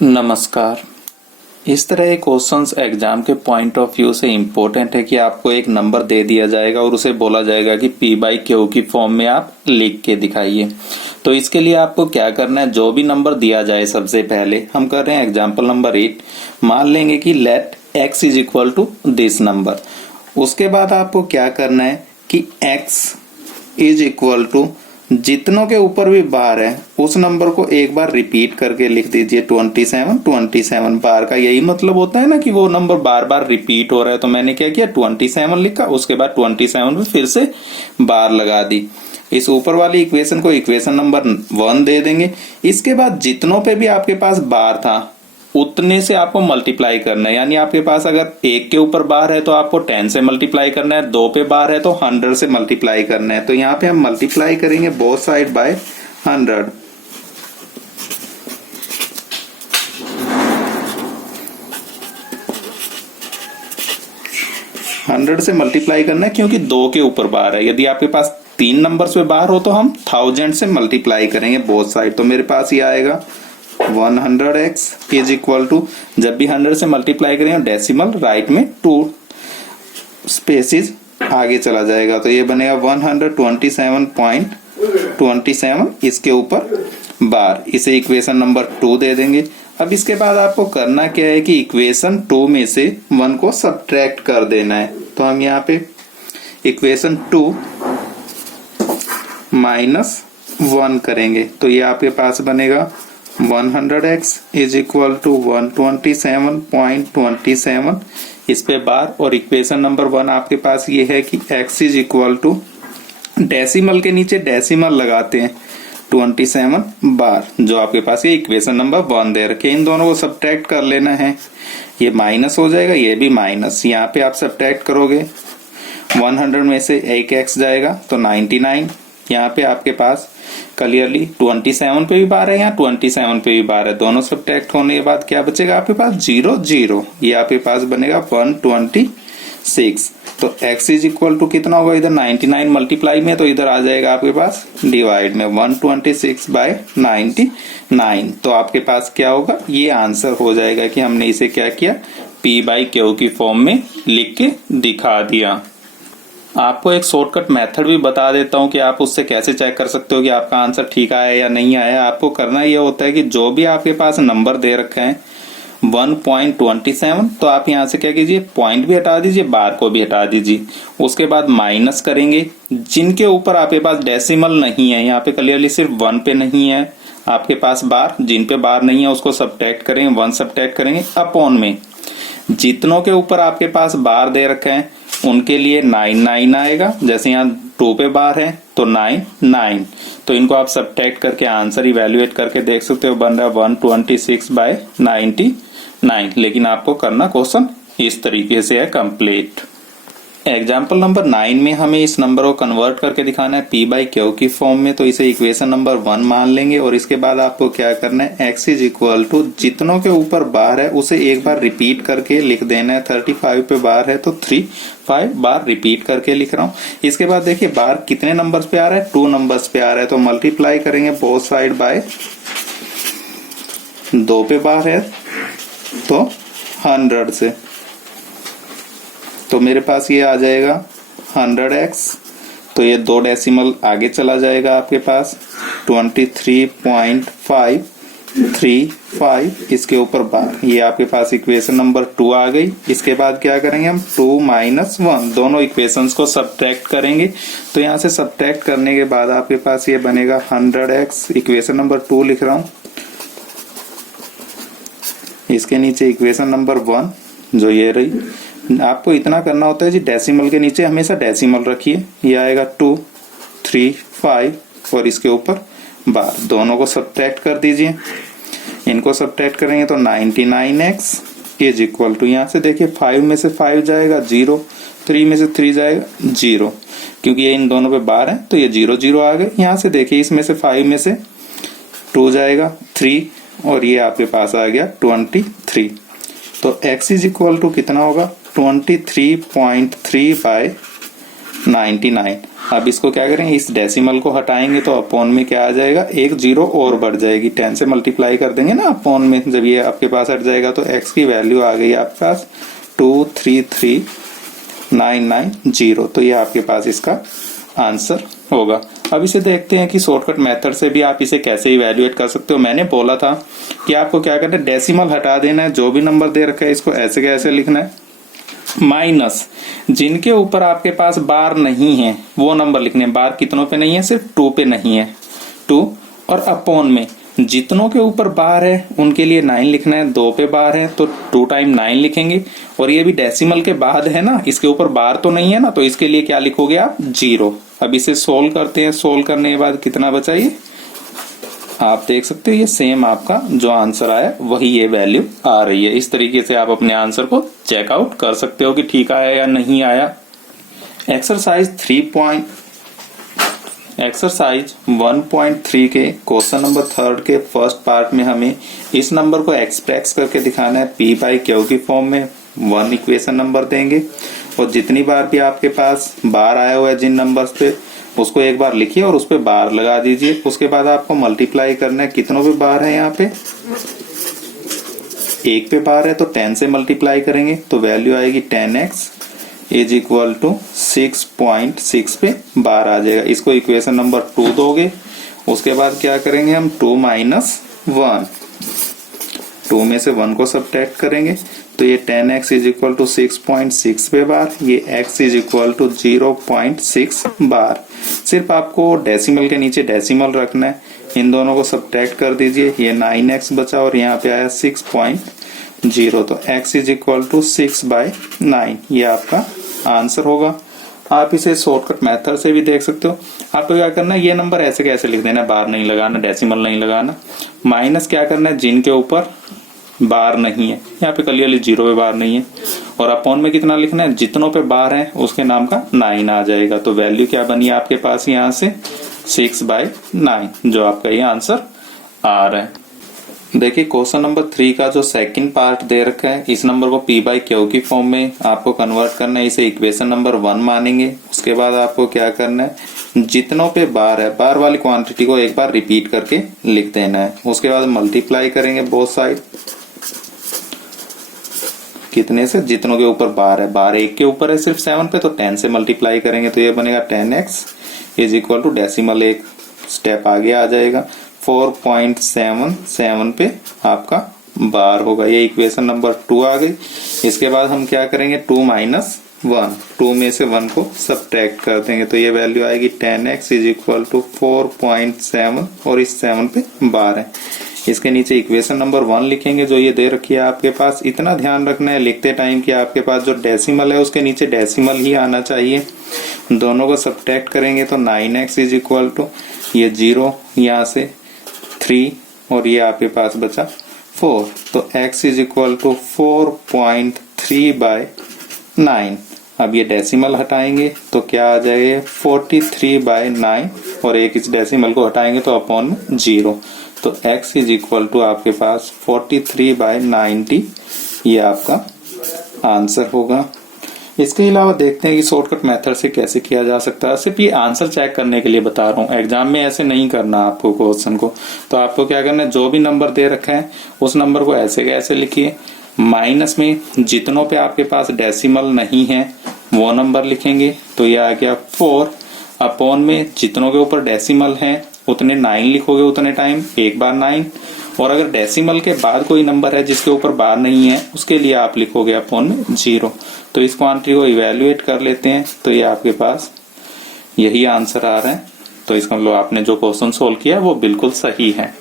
नमस्कार। इस तरह के क्वेश्चंस एग्जाम के पॉइंट ऑफ व्यू से इम्पोर्टेंट है कि आपको एक नंबर दे दिया जाएगा और उसे बोला जाएगा कि P/Q की फॉर्म में आप लिख के दिखाइए। तो इसके लिए आपको क्या करना है, जो भी नंबर दिया जाए सबसे पहले हम कर रहे हैं एग्जाम्पल नंबर 8, मान लेंगे कि let x is equal to this number. उसके बाद आपको क्या करना है कि x इज इक्वल टू जितनों के ऊपर भी बार है उस नंबर को एक बार रिपीट करके लिख दीजिए 27 बार का यही मतलब होता है ना कि वो नंबर बार बार रिपीट हो रहा है। तो मैंने क्या किया 27 लिखा, उसके बाद 27 में फिर से बार लगा दी। इस ऊपर वाली इक्वेशन को इक्वेशन नंबर 1 दे देंगे। इसके बाद जितनों पे भी आपके पास बार था उतने से आपको मल्टीप्लाई करना है, यानी आपके पास अगर 1 के ऊपर बार है तो आपको 10 से मल्टीप्लाई करना है, 2 पे बार है तो 100 से मल्टीप्लाई करना है। तो यहाँ पे हम मल्टीप्लाई करेंगे बोथ साइड बाय 100। से मल्टीप्लाई करना है क्योंकि 2 के ऊपर बार है। यदि आपके पास 3 नंबर्स पे बार हो तो हम 1000 से मल्टीप्लाई करेंगे बोथ साइड। तो मेरे पास ये आएगा 100x इज इक्वल टू, जब भी 100 से मल्टीप्लाई करेंगे डेसिमल राइट में 2 स्पेसिस आगे चला जाएगा। तो ये बनेगा 127.27, इसके ऊपर बार। इसे इक्वेशन नंबर 2 दे देंगे। अब इसके बाद आपको करना क्या है कि इक्वेशन 2 में से 1 को सब्ट्रैक्ट कर देना है। तो हम यहाँ पे इक्वेशन 2 माइनस 1 करेंगे तो ये आपके पास बनेगा 100x इज इक्वल टू 127.27, इस पे बार। और इक्वेशन नंबर 1 आपके पास ये है कि x is equal to decimal के नीचे डेसिमल लगाते हैं 27 बार, जो आपके पास ये इक्वेशन नंबर 1 दे रखे। इन दोनों को सब्ट्रैक्ट कर लेना है, ये माइनस हो जाएगा, ये भी माइनस। यहाँ पे आप सब्ट्रैक्ट करोगे 100 में से एक x जाएगा तो 99। यहाँ पे आपके पास क्लियरली 27 पे भी बार है, यहाँ 27 पे भी बार है, दोनों सब्ट्रैक्ट होने के बाद क्या बचेगा आपके पास 0 0, ये आपके पास बनेगा 126। तो x इज इक्वल टू कितना होगा, इधर 99 मल्टीप्लाई में तो इधर आ जाएगा आपके पास डिवाइड में 126/99। तो आपके पास क्या होगा, ये आंसर हो जाएगा कि हमने इसे क्या किया P/Q की फॉर्म में लिख के दिखा दिया। आपको एक शॉर्टकट मेथड भी बता देता हूं कि आप उससे कैसे चेक कर सकते हो कि आपका आंसर ठीक आया या नहीं आया। आपको करना ये होता है कि जो भी आपके पास नंबर दे रखे हैं 1.27, तो आप यहां से क्या कीजिए पॉइंट भी हटा दीजिए, बार को भी हटा दीजिए। उसके बाद माइनस करेंगे जिनके ऊपर आपके पास डेसिमल नहीं है, यहाँ पे क्लियरली सिर्फ 1 पे नहीं है आपके पास बार, जिन पे बार नहीं है उसको सब्ट्रैक्ट करेंगे, 1 सब्ट्रैक्ट करेंगे अपॉन में जितनों के ऊपर आपके पास बार दे रखे हैं उनके लिए 99 आएगा। जैसे यहाँ 2 पे बार है तो 9, तो इनको आप सब्ट्रैक्ट करके आंसर इवैल्यूएट करके देख सकते हो, बन रहा है 126/99। लेकिन आपको करना क्वेश्चन इस तरीके से है कंप्लीट। एग्जाम्पल नंबर 9 में हमें इस नंबर को कन्वर्ट करके दिखाना है P/Q की फॉर्म में। तो इसे इक्वेशन नंबर 1 मान लेंगे और इसके बाद आपको क्या करना है x इज इक्वल टू जितनों के ऊपर बार है उसे एक बार रिपीट करके लिख देना है। 35 पे बार है तो 35 बार रिपीट करके लिख रहा हूँ। इसके बाद देखिए बार कितने नंबर्स पे आ रहा है, 2 नंबर्स पे आ रहा है, तो मल्टीप्लाई करेंगे बोथ साइड बाय 2 पे बार है तो 100 से, तो मेरे पास ये आ जाएगा 100x। तो ये 2 डेसिमल आगे चला जाएगा आपके पास 23.535, इसके ऊपर बार। ये आपके पास इक्वेशन नंबर 2 आ गई। इसके बाद क्या करेंगे हम 2 माइनस 1, दोनों इक्वेशंस को सब्ट्रैक्ट करेंगे। तो यहाँ से सब्ट्रैक्ट करने के बाद आपके पास ये बनेगा 100x, इक्वेशन नंबर 2 लिख रहा हूं, इसके नीचे इक्वेशन नंबर 1 जो ये रही। आपको इतना करना होता है जी, डेसिमल के नीचे हमेशा डेसिमल रखिए। ये आएगा 2 3 5 और इसके ऊपर बार, दोनों को सब्ट्रैक्ट कर दीजिए। इनको सब्ट्रैक्ट करेंगे तो 99x इज इक्वल टू, यहाँ से देखिए 5 में से 5 जाएगा 0, 3 में से 3 जाएगा 0, क्योंकि ये इन दोनों पे बार है तो ये 0 0 आ गए। यहाँ से देखिए इसमें से 5 में से 2 जाएगा 3 और ये आपके पास आ गया 23। तो x इज इक्वल टू कितना होगा 23.3/99। अब इसको क्या करेंगे, इस डेसिमल को हटाएंगे तो अपॉन में क्या आ जाएगा, एक जीरो और बढ़ जाएगी। 10 से मल्टीप्लाई कर देंगे ना अपॉन में, जब ये आपके पास हट जाएगा तो x की वैल्यू आ गई आपके पास 233990। तो ये आपके पास इसका आंसर होगा। अब इसे देखते हैं कि शॉर्टकट मेथड से भी आप इसे कैसे इवैल्यूएट कर सकते हो। मैंने बोला था कि आपको क्या करना है, डेसिमल हटा देना है, जो भी नंबर दे रखा है इसको ऐसे कैसे लिखना है, माइनस जिनके ऊपर आपके पास बार नहीं है वो नंबर लिखने हैं। बार कितनों पे नहीं है, सिर्फ 2 पे नहीं है, 2, और अपॉन में जितनों के ऊपर बार है उनके लिए 9 लिखना है। 2 पे बार है तो 2 टाइम 9 लिखेंगे, और ये भी डेसिमल के बाद है ना, इसके ऊपर बार तो नहीं है ना, तो इसके लिए क्या लिखोगे आप, 0। अब इसे सोल्व करते हैं। सोल्व करने के बाद कितना बचा, ये आप देख सकते हो, ये सेम आपका जो आंसर आया वही ये वैल्यू आ रही है। इस तरीके से आप अपने आंसर को चेकआउट कर सकते हो कि ठीक आया या नहीं आया। एक्सरसाइज 1.3 के क्वेश्चन नंबर 3 के फर्स्ट पार्ट में हमें इस नंबर को एक्सप्रेस करके दिखाना है P बाई Q की फॉर्म में। 1 इक्वेशन नंबर देंगे और जितनी बार भी आपके पास बार आया हुआ है जिन नंबर्स पे, उसको एक बार लिखिए और उस पे बार लगा दीजिए। उसके बाद आपको मल्टीप्लाई करना है, कितनों पे बार है, यहाँ पे 1 पे बार है तो 10 से मल्टीप्लाई करेंगे तो वैल्यू आएगी 10x इज इक्वल टू 6.6 पे बार आ जाएगा। इसको इक्वेशन नंबर 2 दोगे। उसके बाद क्या करेंगे हम, 2 माइनस 1, 2 में से 1 को सब्ट्रैक्ट करेंगे तो ये 10x इज इक्वल टू 6.6 पे बार, ये x इज इक्वल टू 0.6 बार। सिर्फ आपको डेसिमल के नीचे डेसिमल रखना है, इन दोनों को सब्ट्रैक्ट कर दीजिए, ये 9x बचा और यहाँ पे आया 6.0, तो x इज इक्वल टू 6/9, ये आपका आंसर होगा। आप इसे शॉर्टकट मेथड से भी देख सकते हो। आपको क्या करना है, ये नंबर ऐसे कैसे लिख देना है, बार नहीं लगाना, डेसिमल नहीं लगाना, माइनस क्या करना है, जिनके ऊपर बार नहीं है, यहाँ पे क्लियरली 0 पे बार नहीं है, और अपॉन में कितना लिखना है, जितनों पे बार है उसके नाम का 9 आ जाएगा। तो वैल्यू क्या बनी आपके पास यहाँ से 6/9, जो आपका ये आंसर आ रहा है। देखिए क्वेश्चन नंबर 3 का जो सेकंड पार्ट दे रखा है, इस नंबर को P बाई Q की फॉर्म में आपको कन्वर्ट करना है। इसे इक्वेशन नंबर 1 मानेंगे। उसके बाद आपको क्या करना है, जितनों पे बार है, बार वाली क्वांटिटी को एक बार रिपीट करके लिख देना है। उसके बाद मल्टीप्लाई करेंगे बोथ साइड, कितने से, जितनों के ऊपर बार है। बार 1 के ऊपर है सिर्फ 7 पे, तो 10 से मल्टीप्लाई करेंगे तो ये बनेगा 10x is equal to decimal एक स्टेप आगे आ जाएगा, 4.77 पे आपका बार होगा। ये इक्वेशन नंबर 2 आ गई। इसके बाद हम क्या करेंगे, 2 माइनस 1, 2 में से 1 को सब्ट्रैक्ट कर देंगे तो ये वैल्यू आएगी 10x इज इक्वल टू 4.7, और इस 7 पे बार है। इसके नीचे इक्वेशन नंबर 1 लिखेंगे जो ये दे रखी है आपके पास। इतना ध्यान रखना है लिखते टाइम कि आपके पास जो डेसिमल है उसके नीचे डेसिमल ही आना चाहिए। दोनों को सब्ट्रैक्ट करेंगे तो 9x इज इक्वल टू ये 0, यहाँ से 3, और ये आपके पास बचा 4, तो x इज इक्वल टू 4.3/9। अब ये डेसिमल हटाएंगे तो क्या आ जाएगा, 43/9, और एक इस डेसिमल को हटाएंगे तो अपॉन 0, तो x इज इक्वल टू आपके पास 43/90, ये आपका आंसर होगा। इसके अलावा देखते हैं कि शॉर्टकट मेथड से कैसे किया जा सकता है। सिर्फ ये आंसर चेक करने के लिए बता रहा हूँ, एग्जाम में ऐसे नहीं करना आपको क्वेश्चन को। तो आपको क्या करना है, जो भी नंबर दे रखा है उस नंबर को ऐसे कैसे लिखिए, माइनस में जितनों पे आपके पास डेसिमल नहीं है वो नंबर लिखेंगे तो ये आ गया 4, अपॉन में जितनों के ऊपर डेसिमल है उतने 9 लिखोगे, उतने टाइम एक बार 9, और अगर डेसिमल के बाद कोई नंबर है जिसके ऊपर बार नहीं है उसके लिए आप लिखोगे अपॉन में 0। तो इस क्वांटिटी को इवेल्युएट कर लेते हैं तो ये आपके पास यही आंसर आ रहा है। तो इसका मतलब आपने जो क्वेश्चन सोल्व किया वो बिल्कुल सही है।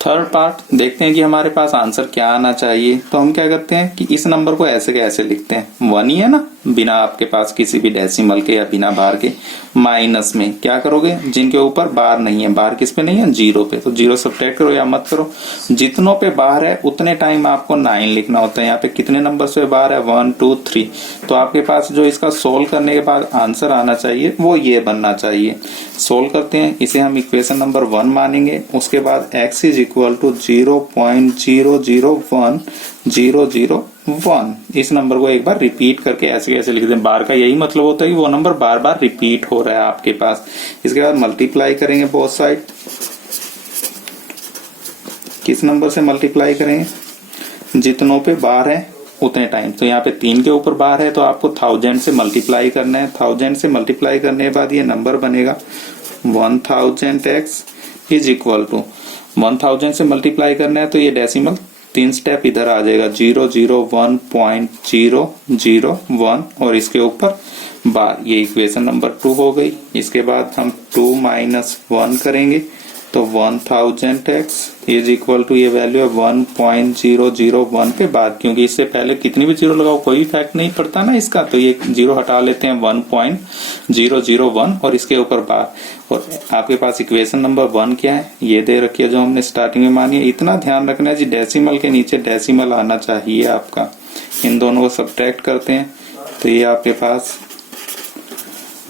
थर्ड पार्ट देखते हैं कि हमारे पास आंसर क्या आना चाहिए। तो हम क्या करते हैं कि इस नंबर को ऐसे कैसे लिखते हैं, 1 ही है ना, बिना आपके पास किसी भी डेसिमल के या बिना बार के। माइनस में क्या करोगे, जिनके ऊपर बार नहीं है, बार किस पे नहीं है, 0 पे, तो 0 सब्ट्रैक्ट करो या मत करो। जितनों पे बार है उतने टाइम आपको 9 लिखना होता है। यहाँ पे कितने नंबर पे बार है, 1 2 3, तो आपके पास जो इसका सोल्व करने के बाद आंसर आना चाहिए वो ये बनना चाहिए। सोल्व करते हैं, इसे हम इक्वेशन नंबर 1 मानेंगे। उसके बाद x इज इक्वल टू 0.001001। इस नंबर को एक बार रिपीट करके ऐसे कैसे लिख दें। बार का यही मतलब होता है कि वो नंबर बार बार रिपीट हो रहा है आपके पास। इसके बाद मल्टीप्लाई करेंगे बोथ साइड। किस नंबर से मल्टीप्लाई करेंगे? जितनों पे बार है उतने टाइम। तो यहाँ पे 3 के ऊपर बार है तो आपको 1000 से मल्टीप्लाई करना है। 1000 से मल्टीप्लाई करने के बाद ये नंबर बनेगा 1000x इज इक्वल टू 1000 से मल्टीप्लाई करना है तो ये डेसिमल 3 स्टेप इधर आ जाएगा 001.001 और इसके ऊपर बार। ये इक्वेशन नंबर 2 हो गई। इसके बाद हम 2 माइनस 1 करेंगे तो 1000x इज इक्वल टू ये वैल्यू है 1.001 पे बार। क्योंकि इससे पहले कितनी भी जीरो लगाओ कोई इफेक्ट नहीं पड़ता ना इसका, तो ये जीरो हटा लेते हैं 1.001 और इसके ऊपर बार। और आपके पास इक्वेशन नंबर 1 क्या है ये दे रखी है जो हमने स्टार्टिंग में मानी है। इतना ध्यान रखना है जी डेसिमल के नीचे डेसिमल आना चाहिए आपका। इन दोनों को सब्ट्रैक्ट करते हैं तो ये आपके पास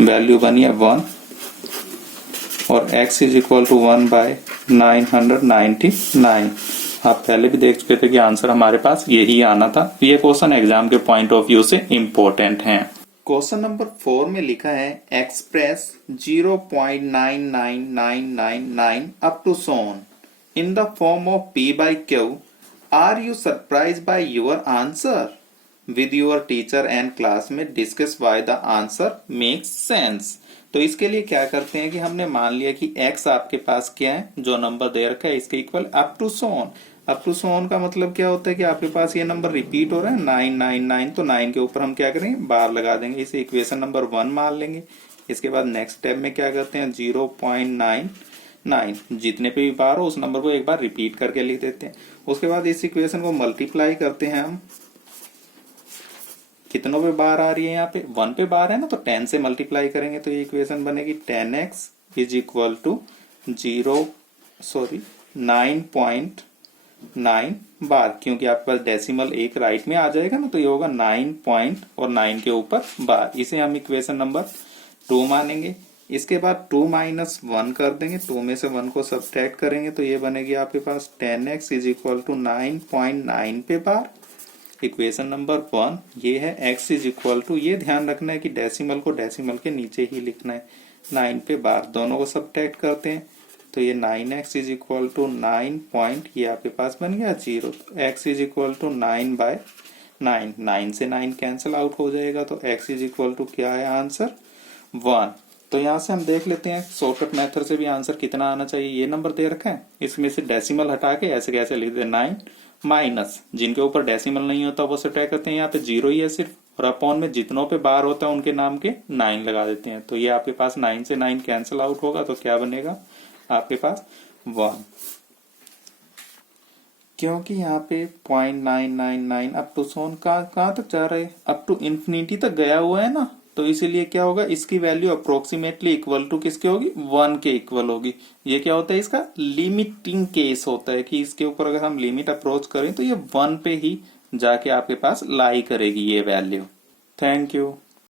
वैल्यू बनी है 1 और x इज इक्वल टू 1/999। आप पहले भी देख चुके थे कि आंसर हमारे पास यही आना था। ये क्वेश्चन एग्जाम के पॉइंट ऑफ व्यू से इम्पोर्टेंट है। क्वेश्चन नंबर 4 में लिखा है express 0.99999 up to some in the form of p/q। Are you surprise by your answer? With your teacher and classmate discuss why the answer makes sense. तो इसके लिए क्या करते हैं कि हमने मान लिया कि x आपके पास क्या है, जो नंबर दे रखा है इसके equal up to zone. Up to zone का मतलब क्या होता है कि आपके पास ये नंबर रिपीट हो रहा है 999, तो 9 के ऊपर हम क्या करेंगे बार लगा देंगे। इसे इक्वेशन नंबर 1 मान लेंगे। इसके बाद नेक्स्ट स्टेप में क्या करते हैं 0.99 जितने पे भी बार हो उस नंबर को एक बार रिपीट करके लिख देते हैं। उसके बाद इस इक्वेशन को मल्टीप्लाई करते हैं हम। कितनों पे बार आ रही है? यहाँ पे 1 पे बार है ना, तो 10 से मल्टीप्लाई करेंगे तो ये इक्वेशन बनेगी 10x इज इक्वल टू 9.9 बार। क्योंकि आपके पास डेसिमल एक राइट में आ जाएगा ना, तो ये होगा 9 पॉइंट और 9 के ऊपर बार। इसे हम इक्वेशन नंबर 2 मानेंगे। इसके बाद 2 माइनस 1 कर देंगे, 2 में से 1 को सब्ट्रैक्ट करेंगे तो ये बनेगी आपके पास 10x इज इक्वल टू 9.9 पे बार। इक्वेशन नंबर 1 ये है x इज इक्वल टू, ये ध्यान रखना है कि डेसिमल को डेसिमल के नीचे ही लिखना है 9 पे बार। दोनों को सब्ट्रैक्ट करते हैं तो ये 9x is equal to 9 point, ये आपके पास बन गया 0। तो x इज इक्वल टू 9/9, 9 से 9 कैंसिल आउट हो जाएगा तो x इज इक्वल टू क्या है आंसर 1। तो यहाँ से हम देख लेते हैं शॉर्टकट मेथड से भी आंसर कितना आना चाहिए। ये नंबर दे रखा है, इसमें से डेसिमल हटा के ऐसे कैसे लिख दे 9 माइनस, जिनके ऊपर डेसिमल नहीं होता वो सब्ट्रैक्ट करते हैं। यहाँ पे 0 ही है सिर्फ, और अपॉन में जितनों पे बार होता है उनके नाम के 9 लगा देते हैं। तो ये आपके पास 9 से 9 कैंसिल आउट होगा तो क्या बनेगा आपके पास 1। क्योंकि यहाँ पे 0.999 अप टू सोन कहाँ तक जा रहा है, अप टू इंफिनिटी तक गया हुआ है ना, तो इसीलिए क्या होगा इसकी वैल्यू अप्रोक्सीमेटली इक्वल टू किसके होगी 1 के इक्वल होगी। ये क्या होता है इसका लिमिटिंग केस होता है कि इसके ऊपर अगर हम लिमिट अप्रोच करें तो ये 1 पे ही जाके आपके पास लाई करेगी ये वैल्यू। Thank you.